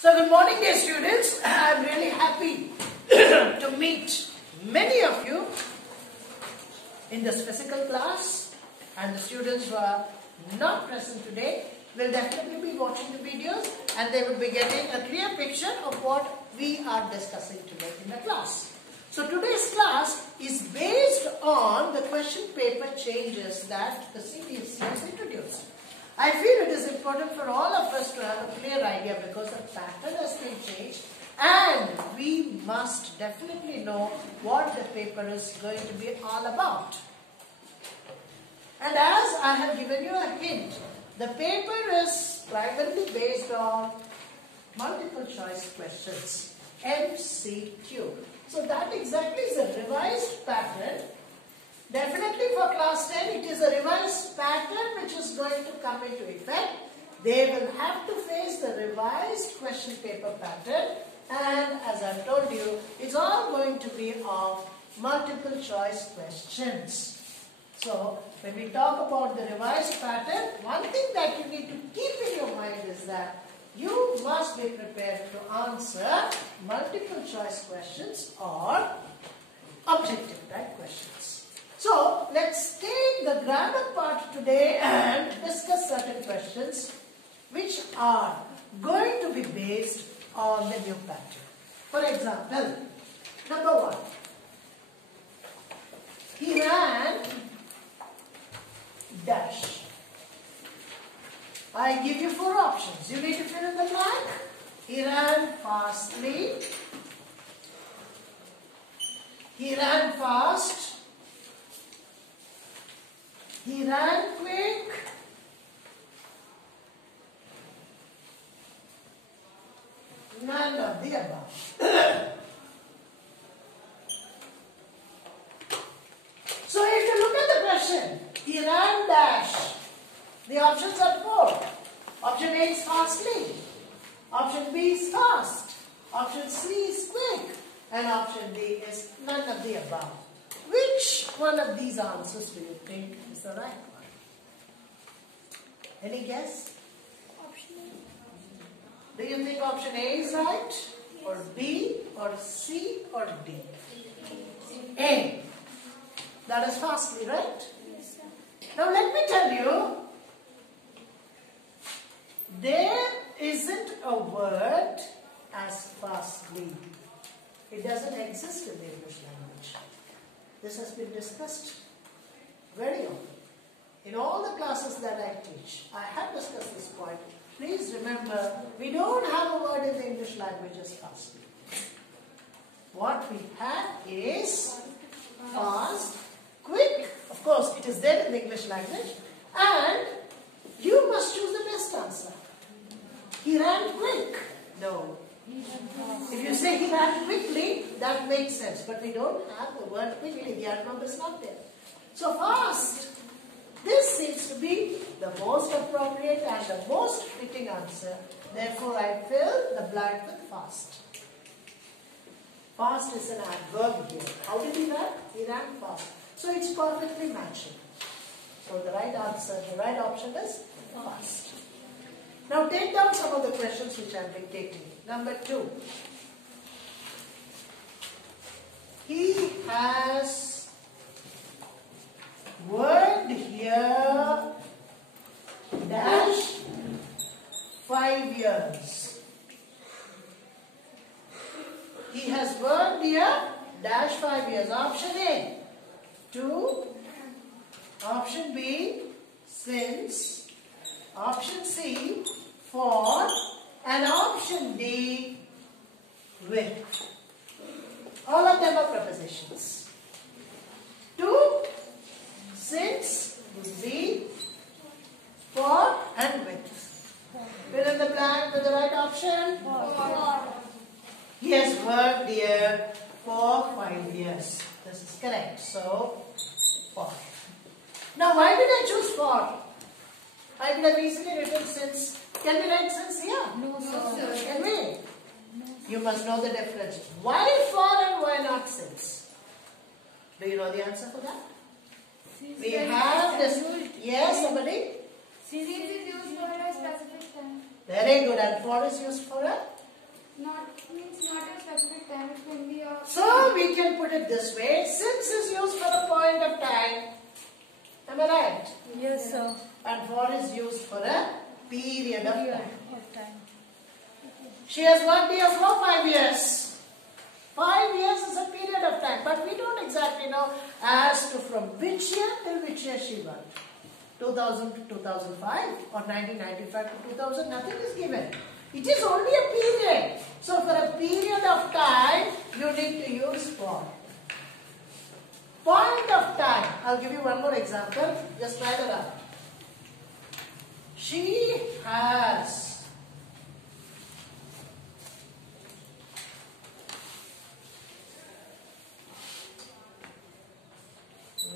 So good morning, dear students. I am really happy to meet many of you in this physical class, and the students who are not present today will definitely be watching the videos and they will be getting a clear picture of what we are discussing today in the class. So today's class is based on the question paper changes that the CBSE has introduced. I feel it is important for all of us to have a clear idea because the pattern has been changed and we must definitely know what the paper is going to be all about. And as I have given you a hint, the paper is primarily based on multiple choice questions, MCQ. So that exactly is a revised pattern. Definitely for class 10, it is a revised pattern which is going to come into effect. They will have to face the revised question paper pattern, and as I've told you, it's all going to be of multiple choice questions. So when we talk about the revised pattern, one thing that you need to keep in your mind is that you must be prepared to answer multiple choice questions or objective type questions. So let's take the grammar part today and discuss certain questions which are going to be based on the new pattern. For example, number 1. He ran dash. I give you 4 options. You need to fill in the blank. He ran fastly. He ran fast. He ran quick. None of the above. So if you look at the question, he ran dash. The options are 4. Option A is fastly. Option B is fast. Option C is quick. And option D is none of the above. Which one of these answers do you think is the right one? Any guess? Option A. Do you think option A is right? Or B? Or C? Or D? A. That is fastly, right? Yes, sir. Now let me tell you, there isn't a word as fastly. It doesn't exist in the English language. This has been discussed very often. In all the classes that I teach, I have discussed this point. Please remember, we don't have a word in the English language as fastly. What we have is fast, quick. Of course, it is there in the English language. And you must choose the best answer. He ran quick. No. If you say he ran quickly, that makes sense. But we don't have the word quickly. The adverb is not there. So fast. This seems to be the most appropriate and the most fitting answer. Therefore, I fill the blank with fast. Fast is an adverb here. How did he run? He ran fast. So it's perfectly matching. So the right answer, the right option is fast. Now take down some of the questions which I have been taking. Number 2. He has worked here dash 5 years. He has worked here dash 5 years. Option A, 2. Option B, since. Option C, for. And option D, with. All of them are prepositions. 2, since, the, for, and with. Fill in the blank with the right option. For. He has worked here for 5 years. This is correct. So, for. Now, why did I choose for? I could have easily written since. Can we write since here? No, sir. Can we? You must know the difference. Why for and why not since? Do you know the answer for that? We have this. Yes, somebody? Since is used for a specific time. Very good. And for is used for a Not means not a specific time. It can be a. So we can put it this way. Since is used for a point of time. Am I right? Yes, sir. And for is used for a period of time. Of time. She has worked here for 5 years. 5 years is a period of time, but we don't exactly know as to from which year till which year she worked. 2000 to 2005 or 1995 to 2000, nothing is given. It is only a period. So for a period of time, you need to use for. Point of time. I'll give you one more example. Just write it up. She has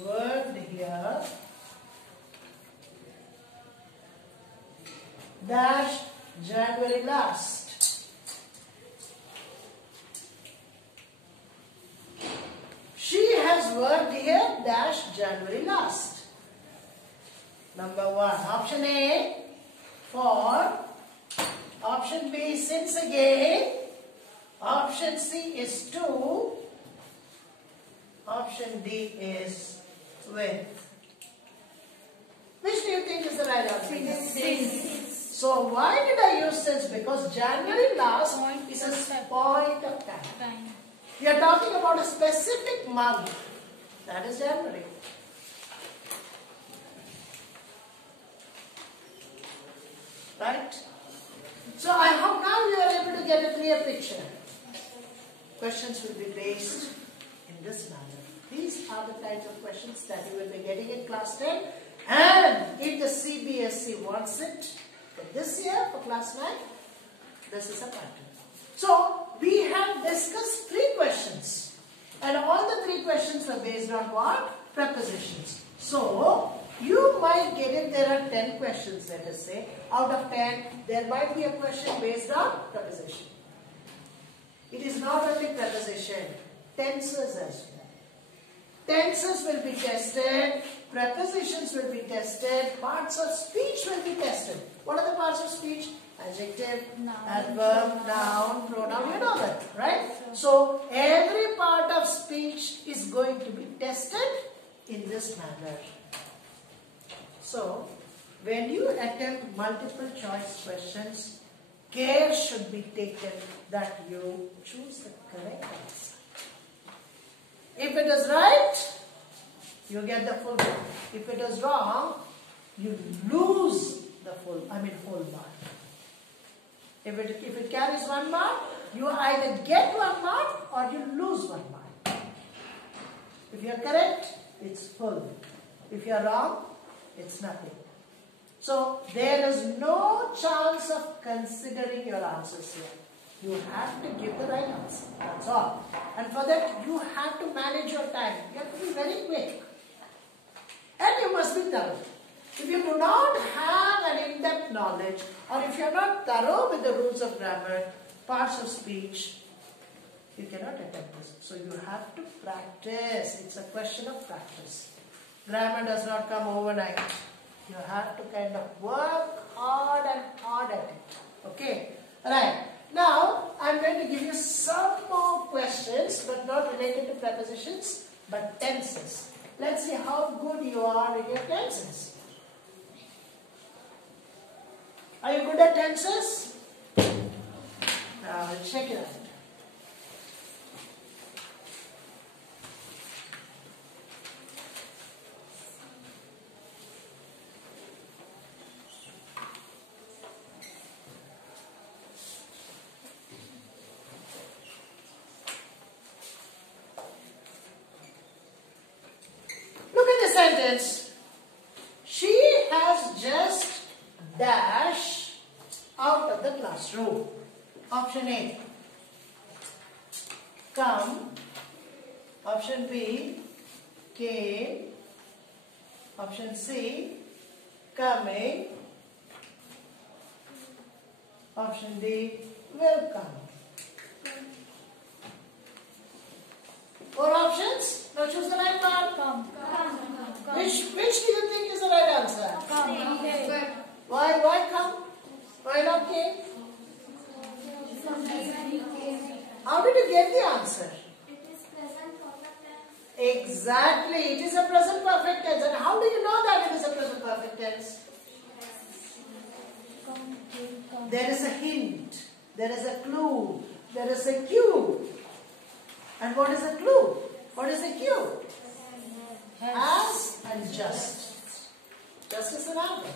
worked here dash January last. She has worked here dash January last. Number 1. Option A for. Option B since again. Option C is to. Option D is with. Which do you think is the right answer? Since. So why did I use since? Because January last is a point of time. We are talking about a specific month. That is January. Right? So I hope now you are able to get a clear picture. Questions will be based in this manner. These are the kinds of questions that you will be getting in class 10. And if the CBSE wants it for this year, for class 9, this is a pattern. So, we have discussed 3 questions. And all the 3 questions are based on what? Prepositions. So, you might get if there are 10 questions, let us say. Out of 10, there might be a question based on preposition. It is not only preposition, tenses as well. Tenses will be tested, prepositions will be tested, parts of speech will be tested. What are the parts of speech? Adjective, adverb, noun, pronoun, you know that, right? So, every part of speech is going to be tested in this manner. So, when you attempt multiple choice questions, care should be taken that you choose the correct answer. If it is right, you get the full mark. If it is wrong, you lose the full mark. If it carries 1 mark, you either get 1 mark or you lose 1 mark. If you are correct, it's full. If you are wrong, it's nothing. So, there is no chance of considering your answers here. You have to give the right answer. That's all. And for that, you have to manage your time. You have to be very quick. And you must be thorough. If you do not have an in-depth knowledge, or if you are not thorough with the rules of grammar, parts of speech, you cannot attempt this. So you have to practice. It's a question of practice. Grammar does not come overnight. You have to kind of work hard and hard at it. Okay? Alright. Now, I'm going to give you some more questions, but not related to prepositions, but tenses. Let's see how good you are in your tenses. Are you good at tenses? Now, we'll check it out. Sentence. She has just dashed out of the classroom. Option A, come. Option B, came. Option C, coming. Option D, will come. 4 options. Now choose the right one. Come. Which do you think is the right answer? Why come? Why not came? How did you get the answer? It is present perfect tense. Exactly. It is a present perfect tense. And how do you know that it is a present perfect tense? There is a hint. There is a clue. There is a cue. And what is a clue? What is a cue? Has and just. Just is an adverb.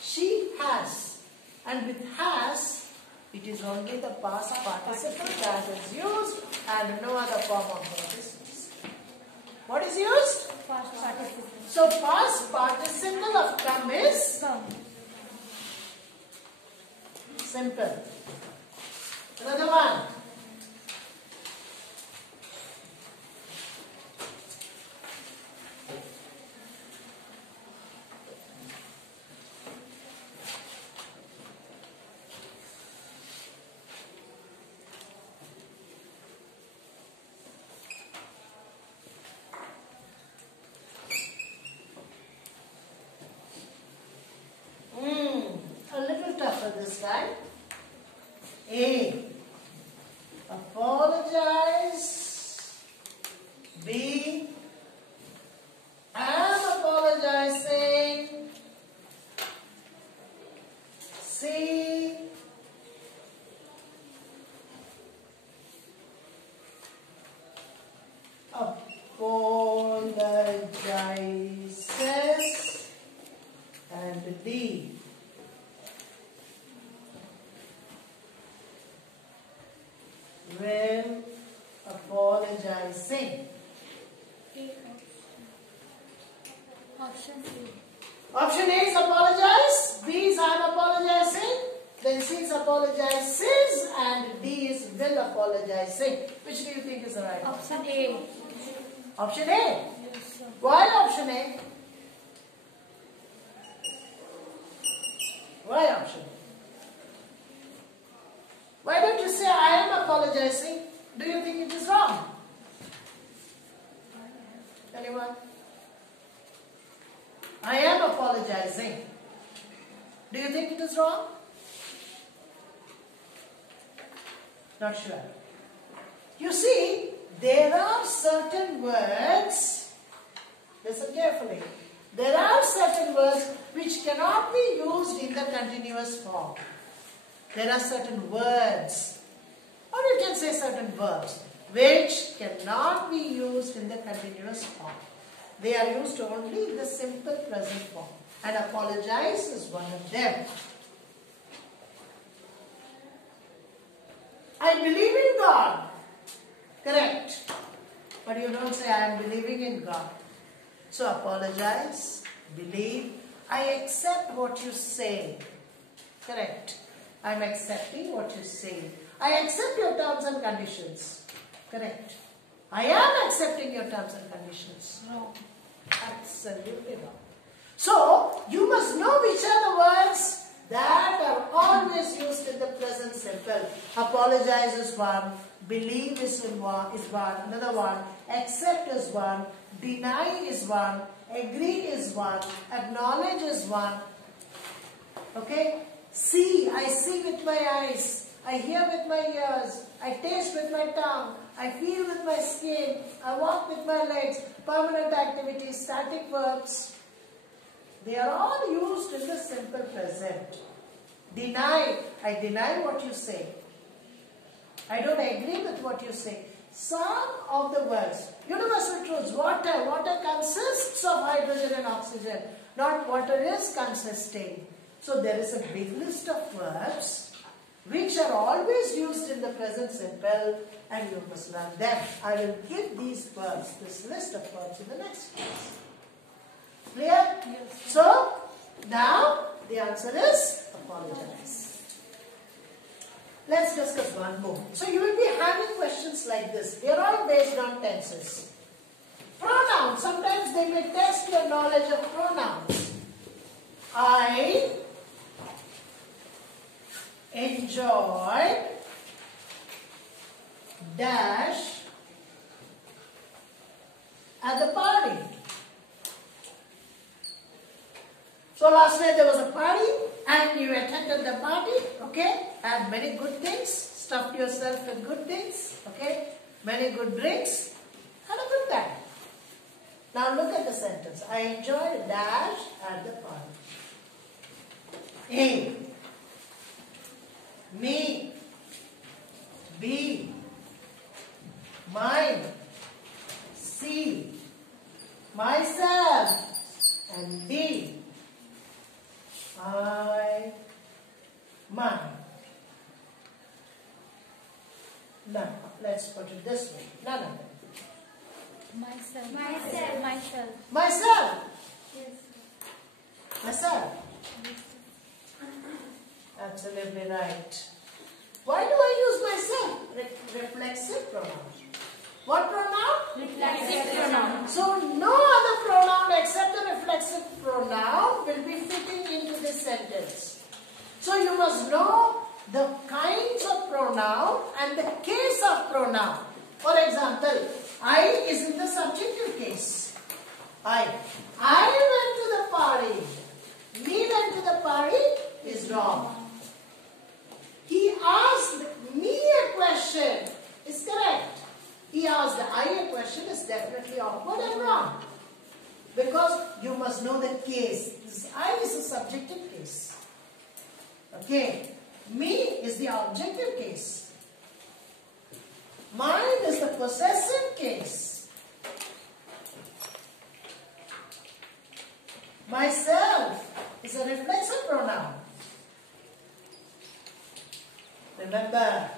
She has. And with has, it is only the past participle that is used and no other form of verb is used. What is used? Past participle. So past participle of come is Come. simple. Another one. A little tougher this time. A. Apologize. B. Am apologizing. C. Apologizes. And D. When apologizing. Option C. Option A is apologize, B is I am apologizing, then C is apologizes, and D is will apologizing. Which do you think is the right one? Option A. Option A. Yes, sir. Why option A? Why option A? Why don't you say I am apologizing? Do you think it is wrong? Anyone? I am apologizing. Do you think it is wrong? Not sure. You see, there are certain words, listen carefully, there are certain words which cannot be used in the continuous form. There are certain words, or you can say certain verbs, which cannot be used in the continuous form. They are used only in the simple present form. And apologize is one of them. I believe in God. Correct. But you don't say I am believing in God. So apologize, believe. I accept what you say. Correct. I am accepting what you say. I accept your terms and conditions. Correct. I am accepting your terms and conditions. Wrong. Absolutely wrong. So, you must know which are the words that are always used in the present simple. Apologize is one, believe is one, another one, accept is one, deny is one, agree is one, acknowledge is one. Okay? See, I see with my eyes, I hear with my ears, I taste with my tongue, I feel with my skin, I walk with my legs, permanent activities, static verbs. They are all used in the simple present. Deny, I deny what you say. I don't agree with what you say. Some of the words, universal truths, water consists of hydrogen and oxygen, not water is consisting. So there is a big list of verbs which are always used in the present simple, and you must learn them. I will give these verbs, this list of verbs in the next class. Clear? Yes. So, now the answer is apologize. Let's discuss one more. So you will be having questions like this. They are all based on tenses. Pronouns. Sometimes they may test your knowledge of pronouns. I enjoy dash at the party. So last night there was a party and you attended the party, okay, and many good things. Stuffed yourself with good things. Okay? Many good drinks. Had a good time. Now look at the sentence. I enjoyed dash at the party. A. Me. B. Mine. C. Myself. And D. Mine. Now, let's put it this way. None of them. Myself. Myself. Yes. Myself. Absolutely right. Why do I use myself? Reflexive pronoun. What pronoun? Reflexive pronoun. So no other pronoun except the reflexive pronoun will be fitting into this sentence. So you must know the kinds of pronoun and the case of pronoun. For example, I is in the subjunctive case. I went to the party. Me went to the party is wrong. He asked me a question is correct. He asked I a question is definitely awkward and wrong. Because you must know the case. This I is a subjective case. Okay. Me is the objective case. Mine is the possessive case. Myself is a reflexive pronoun. Remember,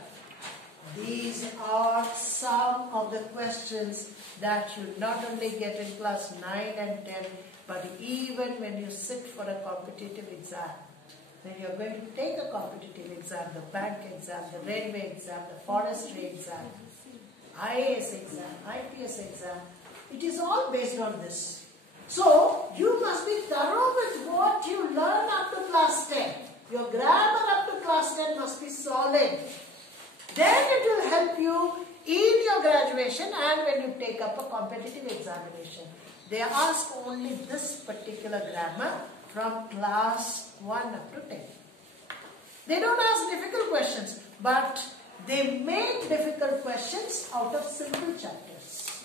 these are some of the questions that you not only get in class 9 and 10, but even when you sit for a competitive exam. When you are going to take a competitive exam, the bank exam, the railway exam, the forestry exam, IAS exam, IPS exam, it is all based on this. So, you must be thorough with what you learn up to class 10. Your grammar up to class 10 must be solid. Then it will help you in your graduation and when you take up a competitive examination. They ask only this particular grammar from class 1 up to 10. They don't ask difficult questions, but they make difficult questions out of simple chapters.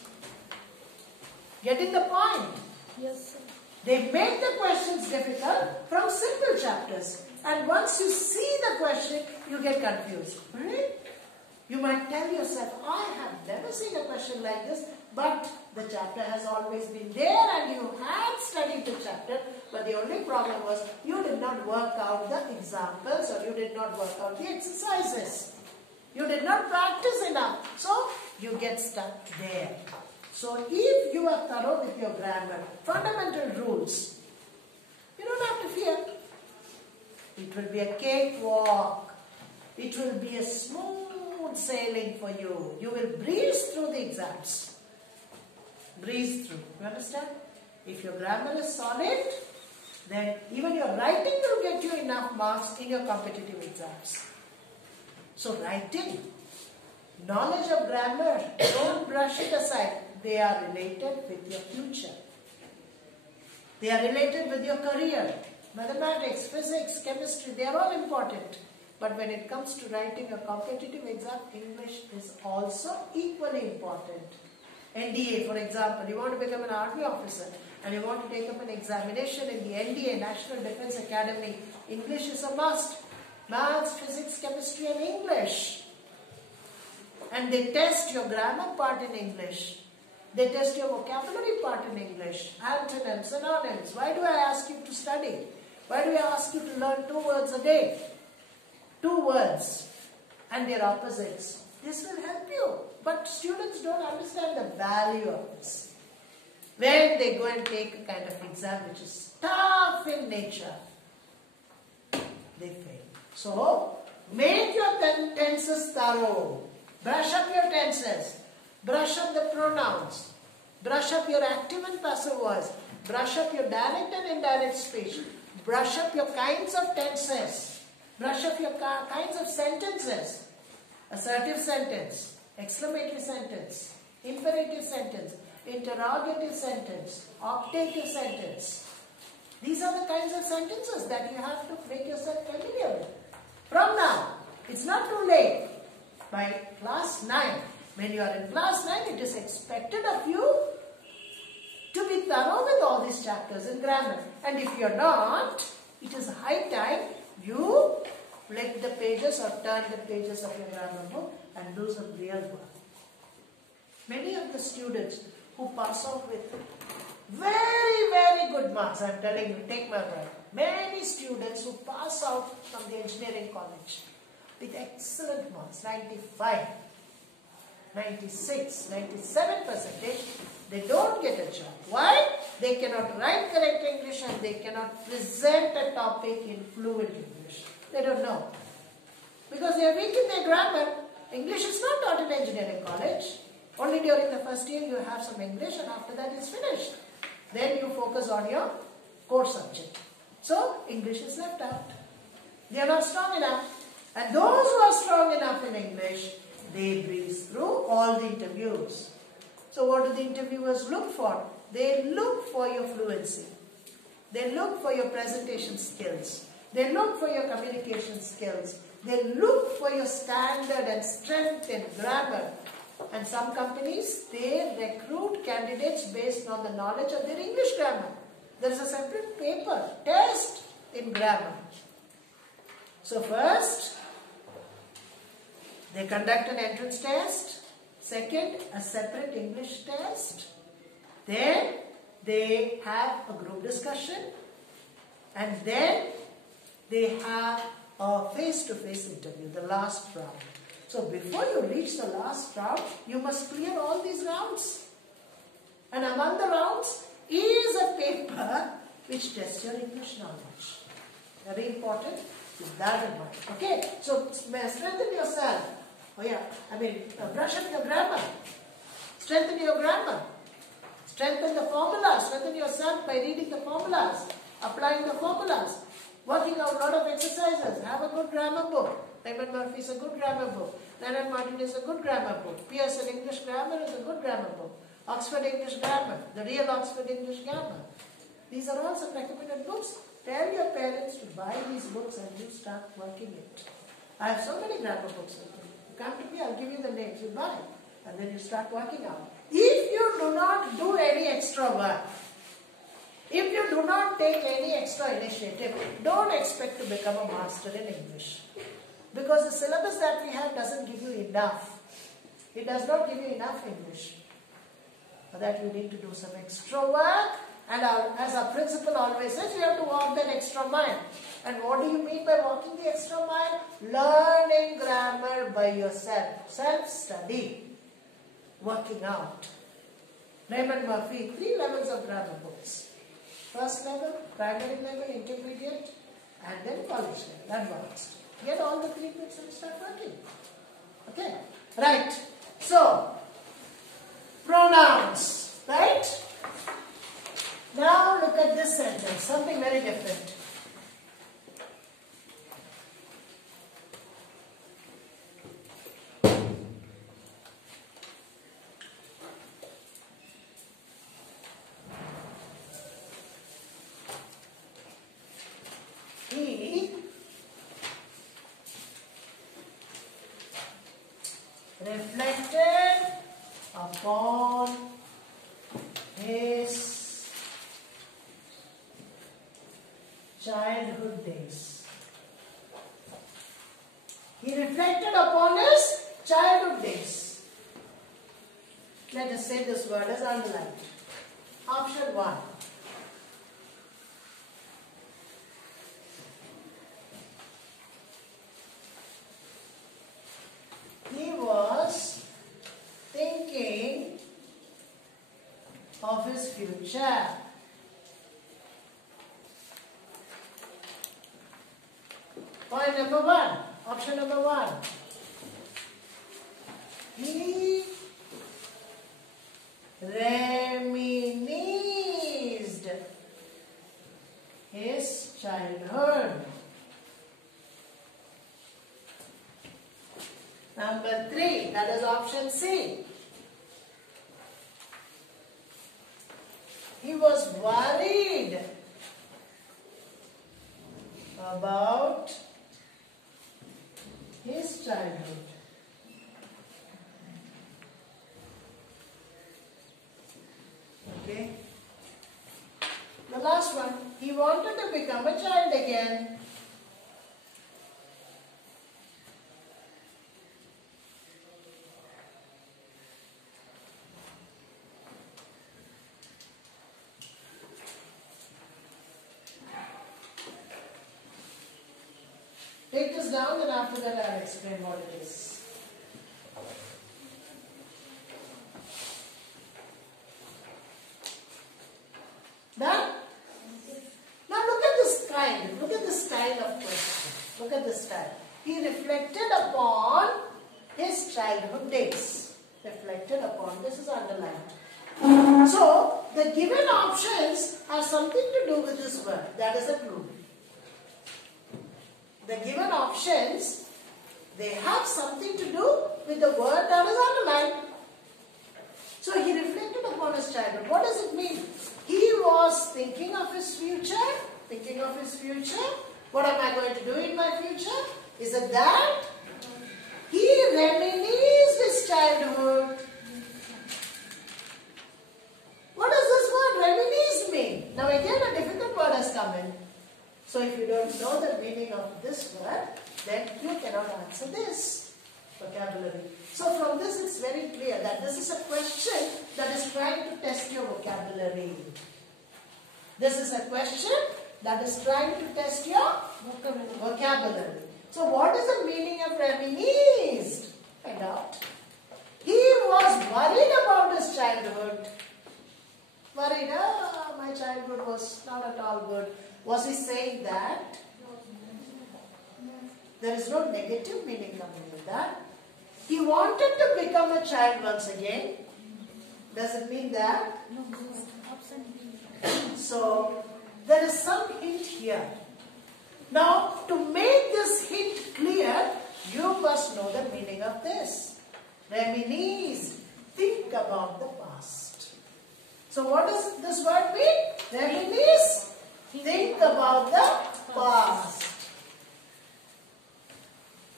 Getting the point? Yes, sir. They make the questions difficult from simple chapters. And once you see the question, you get confused. Right? You might tell yourself, I have never seen a question like this, but the chapter has always been there and you had studied the chapter, but the only problem was you did not work out the examples or you did not work out the exercises. You did not practice enough, so you get stuck there. So if you are thorough with your grammar, fundamental rules, you don't have to fear. It will be a cakewalk. It will be a smooth sailing for you. You will breeze through the exams. Breeze through. You understand? If your grammar is solid, then even your writing will get you enough marks in your competitive exams. So writing, knowledge of grammar, don't brush it aside. They are related with your future. They are related with your career. Mathematics, physics, chemistry, they are all important. But when it comes to writing a competitive exam, English is also equally important. NDA, for example, you want to become an army officer and you want to take up an examination in the NDA, National Defence Academy, English is a must. Maths, physics, chemistry and English. And they test your grammar part in English. They test your vocabulary part in English. Antonyms, synonyms. Why do I ask you to study? Why do I ask you to learn 2 words a day? 2 words and their opposites. This will help you. But students don't understand the value of this. When they go and take a kind of exam which is tough in nature, they fail. So, make your tenses thorough. Brush up your tenses. Brush up the pronouns. Brush up your active and passive voice. Brush up your direct and indirect speech. Brush up your kinds of tenses. Brush up your kinds of sentences. Assertive sentence, exclamatory sentence, imperative sentence, interrogative sentence, optative sentence. These are the kinds of sentences that you have to make yourself familiar with. From now, it's not too late. by class 9. When you are in class 9, it is expected of you to be thorough with all these chapters in grammar. And if you are not, it is high time you flip the pages or turn the pages of your grammar book and do some real work. Many of the students who pass out with very, very good marks, I am telling you, take my word. Many students who pass out from the engineering college with excellent marks, 95, 96, 97%, they don't get a job. Why? They cannot write correct English and they cannot present a topic in fluent English. They don't know. Because they are weak in their grammar. English is not taught in engineering college. Only during the first year you have some English and after that it's finished. Then you focus on your core subject. So, English is left out. They are not strong enough. And those who are strong enough in English, they breeze through all the interviews. So, what do the interviewers look for? They look for your fluency. They look for your presentation skills. They look for your communication skills. They look for your standard and strength in grammar. And some companies, they recruit candidates based on the knowledge of their English grammar. There is a separate paper, test in grammar. So first, they conduct an entrance test. Second, a separate English test. Then, they have a group discussion. And then, they have a face-to-face interview, the last round. So before you reach the last round, you must clear all these rounds. And among the rounds is a paper which tests your English knowledge. Very important. Keep that in mind. Okay, so strengthen yourself. Brush up your grammar. Strengthen your grammar. Strengthen the formulas. Strengthen yourself by reading the formulas, applying the formulas, working out a lot of exercises. Have a good grammar book. Raymond Murphy is a good grammar book. Leonard Martin is a good grammar book. Pearson English Grammar is a good grammar book. Oxford English Grammar, the real Oxford English Grammar. These are all some recommended books. Tell your parents to buy these books and you start working it. I have so many grammar books with me. You come to me, I'll give you the names, you buy. And then you start working out. If you do not do any extra work, if you do not take any extra initiative, don't expect to become a master in English. Because the syllabus that we have doesn't give you enough. It does not give you enough English. For that you need to do some extra work. And as our principal always says, you have to walk that extra mile. And what do you mean by walking the extra mile? Learning grammar by yourself. Self-study. Working out. Raymond Murphy, 3 levels of grammar books. First level, primary level, intermediate, and then college level, advanced. Get all the 3 books and start working. Okay? Right. So, pronouns. Right? Now look at this sentence. Something very different. He reflected upon his childhood days. He reflected upon his childhood days. Let us say this word as underlined. Option 1. He was thinking of his future. Point number 1. Option number 1. He reminisced his childhood. Number 3, that is option C. He was worried about his childhood. to become a child again. Take this down, and after that I'll explain what it is. Done? Now look at this style. Look at the style of question. Look at the style. He reflected upon his childhood days. Reflected upon. This is underlined. So, the given options have something to do with this word. That is a clue. The given options, they have something to do with the word that is underlined. So he reflected upon his childhood. What does it mean? He was thinking of his future. Thinking of his future. What am I going to do in my future? Is it that? He reminisced his childhood. What does this word reminisce mean? Now again a difficult word has come in. So if you don't know the meaning of this word, then you cannot answer this vocabulary. So from this it's very clear that this is a question that is trying to test your vocabulary. This is a question that is trying to test your vocabulary. So what is the meaning of reminisced? Find out. He was worried about his childhood. Worried, my childhood was not at all good. Was he saying that? There is no negative meaning coming with that. He wanted to become a child once again. Does it mean that? No. Option B. So, there is some hint here. Now, to make this hint clear, you must know the meaning of this. Reminisce. Think about the past. So, what does this word mean? Reminisce. Think about the past.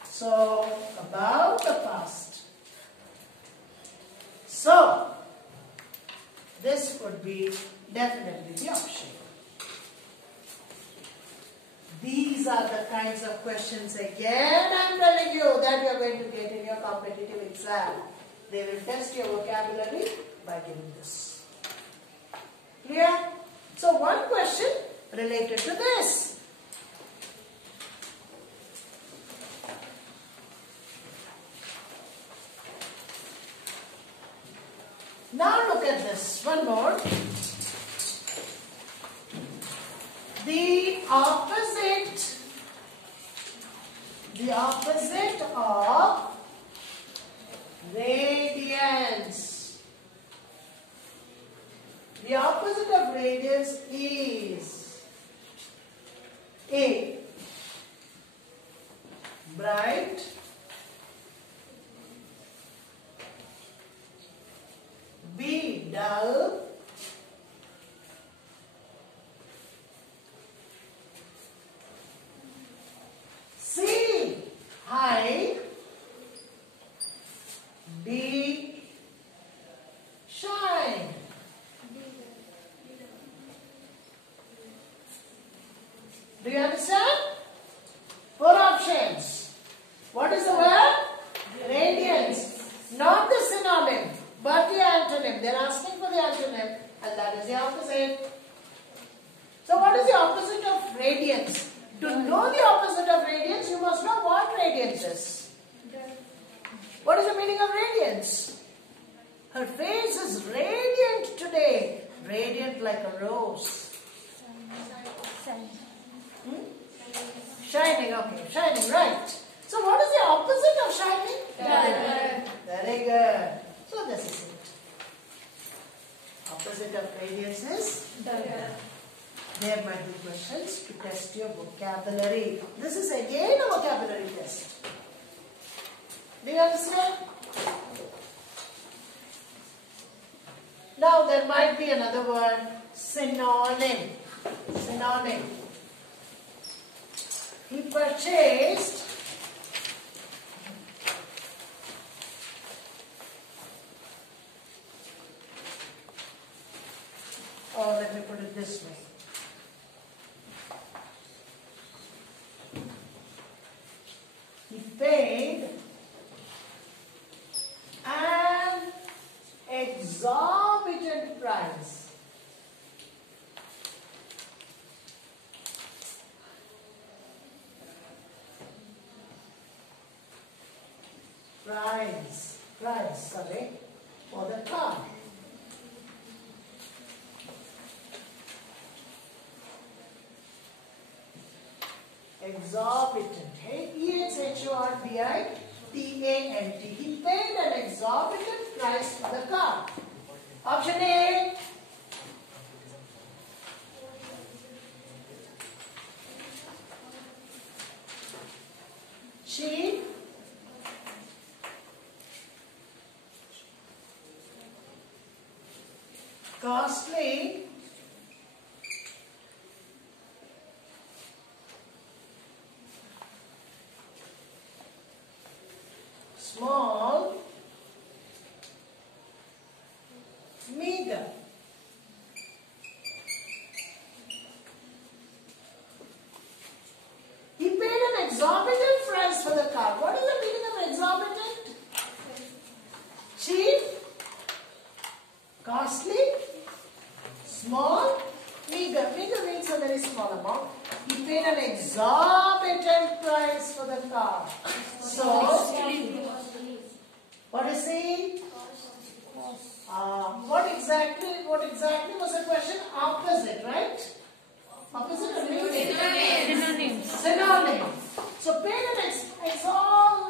So, about the past. So, this would be definitely the option. These are the kinds of questions, again I am telling you, that you are going to get in your competitive exam. They will test your vocabulary by giving this. Clear? So one question related to this. Now look at this, one more. The opposite of radiance. The opposite of radiance is A, bright, B, dull, C, high, D, shine. Do you understand? 4 options. What is the word? Radiance. Not the synonym, but the antonym. They are asking for the antonym, and that is the opposite. So what is the opposite of radiance? To know the opposite of radiance, you must know what radiance is. What is the meaning of radiance? Her face is radiant today. Radiant like a rose. Shining, okay. Shining, right. So what is the opposite of shining? Dull. Very good. So this is it. Opposite of radiance is dull. There might be questions to test your vocabulary. This is again a vocabulary test. Do you understand? Now there might be another word, synonym. Synonym. He purchased or let me put it this way. price, sorry, for the car. Exorbitant. E-X-H-O-R-B-I-T-A-N-T. He paid an exorbitant price for the car. Option A. She. Costly. Small. Meager. He paid an exorbitant price for the car. What is the meaning of exorbitant? Cheap, costly, small, meager. Meager means a very small amount. He paid an exorbitant price for the car. So, what is he? What exactly was the question? Opposite, right? Opposite or meaning? Synonym. So paid an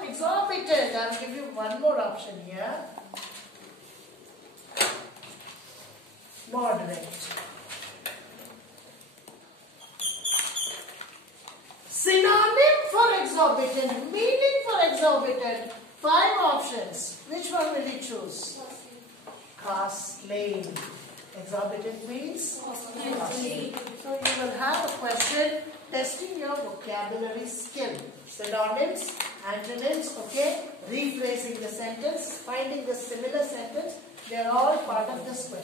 exorbitant. I'll give you one more option here. Moderate. Synonym for exorbitant, meaning for exorbitant. 5 options. Which one will you choose? Costly. Exorbitant means costly. So you will have a question testing your vocabulary skill. Synonyms, antonyms, okay? Rephrasing the sentence, finding the similar sentence. They are all part of this question.